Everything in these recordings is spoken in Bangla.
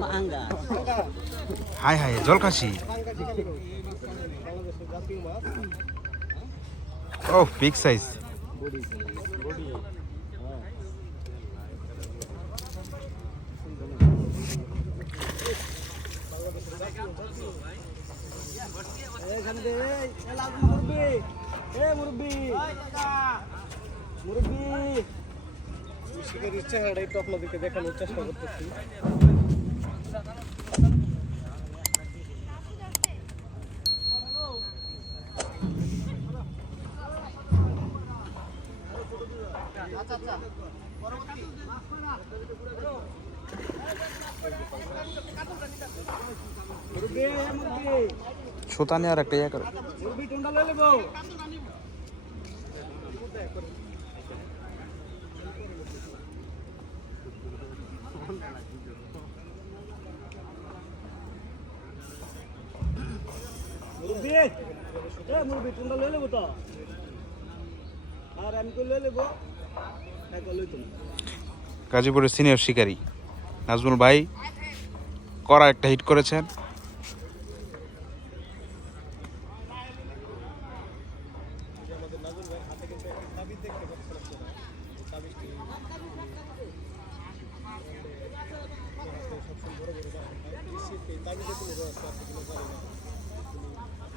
মাঙ্গা। হাই হাই জলকাশি। ও বিগ সাইজ মুরব্বি। শিকারির চেহারাটা একটু আপনাদেরকে দেখানোর চেষ্টা করতেছি। মুরব্বি এ আর একটা ইয়ে করে মুরব্বি টুন্ডা লই লেবো মুরব্বি এ মুরব্বি টুন্ডা লই লেবো তো? আর আমি কই লই লেবো? এক লই তুমি গাজীপুরের সিনিয়র শিকারী নাজমুল ভাই করা একটা হিট করেছেন।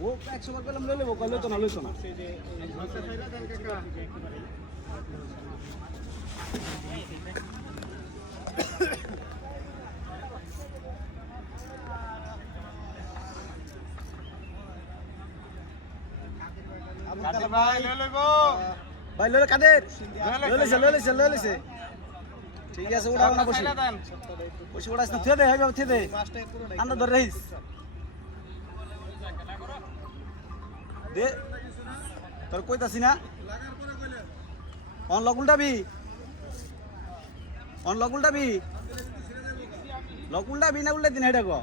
ও একশো বার কইলাম লই লেবো কই লইতো না লইতো না ভাই লইলে কাদের? লই লইছে লই লইছে লই লইছে ঠিক আছে না বসি। বসি না থিয়ে দে হাই বাবা থিয়ে দে। আন্দা ধরে রহিস দে। তোর কইতাছি না? অন লগ উল্টাবি। অন লগ উল্টাবি না উল্টা দিন হেডা গো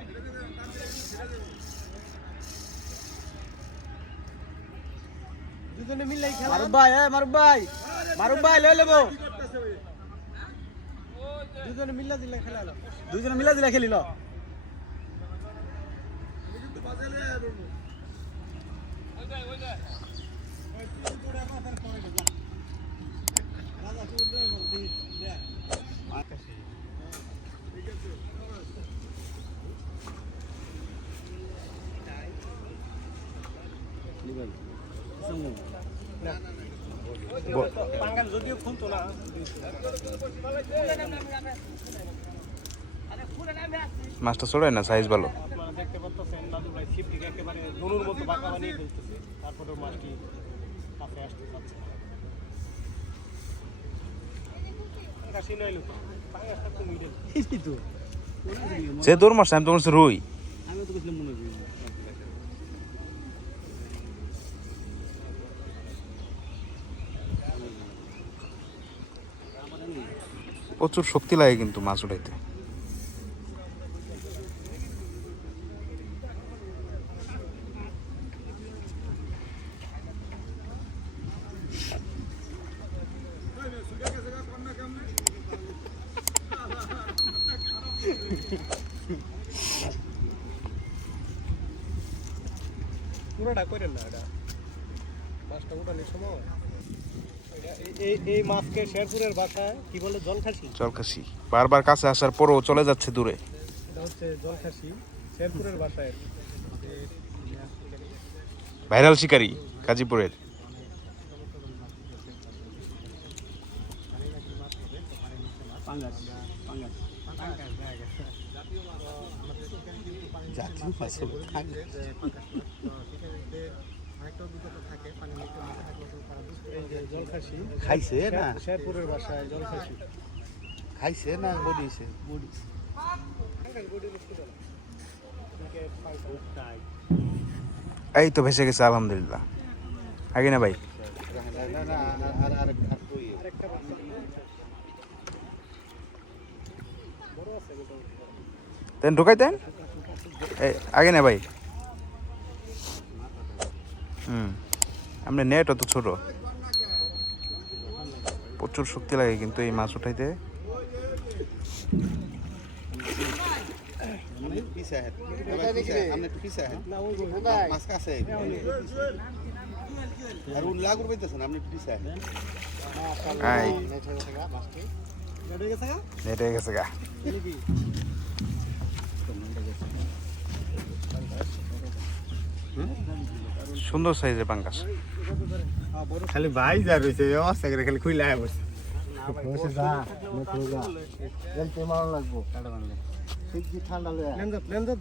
দুজনে মিলাই খেলা। মারুফ ভাই এ মারুফ ভাই। মারুফ ভাই লই লেবো দুজনে মিল্লা দিলে খেলা দুজনে মিলা দিলা খেলিল। পাঙ্গাল যদিও খুনতো না মাছটা চড়ায় না সাইজ ভালো। দেখতে পাচ্ছেন দাদু ভাই ছিপটিকে একেবারে ধনুর মতো বাঁকা বানিয়ে ফেলতেছে। তারপরে মাছটি কাছে আসতে তো যে তোর মাছ আমি তোমার রুই। আমি তো কিছু মনে করি প্রচুর শক্তি লাগে কিন্তু মাছ উঠাইতে। পুরোটা করেন না এটা। মাছটা উঠানোর সময়। এই- এই এই মাছকে শেরপুরের ভাষায় কি বলে? জলখাসি? জলকাশি বারবার কাছে আসার পরও চলে যাচ্ছে দূরে। এটা হচ্ছে জলখাসি শেরপুরের ভাষায় ভাইরাল শিকারী গাজীপুরের। পাঙ্গাস। জাতীয় জলখাসি খাইছে না? শেরপুরের ভাষায় জলখাসি। খাইছে না বডিছে এই তো ভেসে গেছে আলহামদুলিল্লাহ। আগে না ভাই না না আর আর আর কই আরেকটা বাচ্চা বড় আছে মোটামুটি দেন ঢুকাই দেন। এই আগে না ভাই। হুম আপনি নেট অত ছোট। প্রচুর শক্তি লাগে কিন্তু এই মাছ উঠাইতে। আপনি পিছে আহেন আপনি একটু পিছে আহেন না ওই যে মাছ কাছে আর উন লাগুর পাইতেছেন আপনি একটু পিছে আহেন আই গাড়ি গেছে গা নেট হয়ে গেছে গা সুন্দর সাইজের পাঙ্গাস খালি ভাই যা রয়েছে অবস্থা করে খালি খুঁজে বসে বসে ঠান্ডা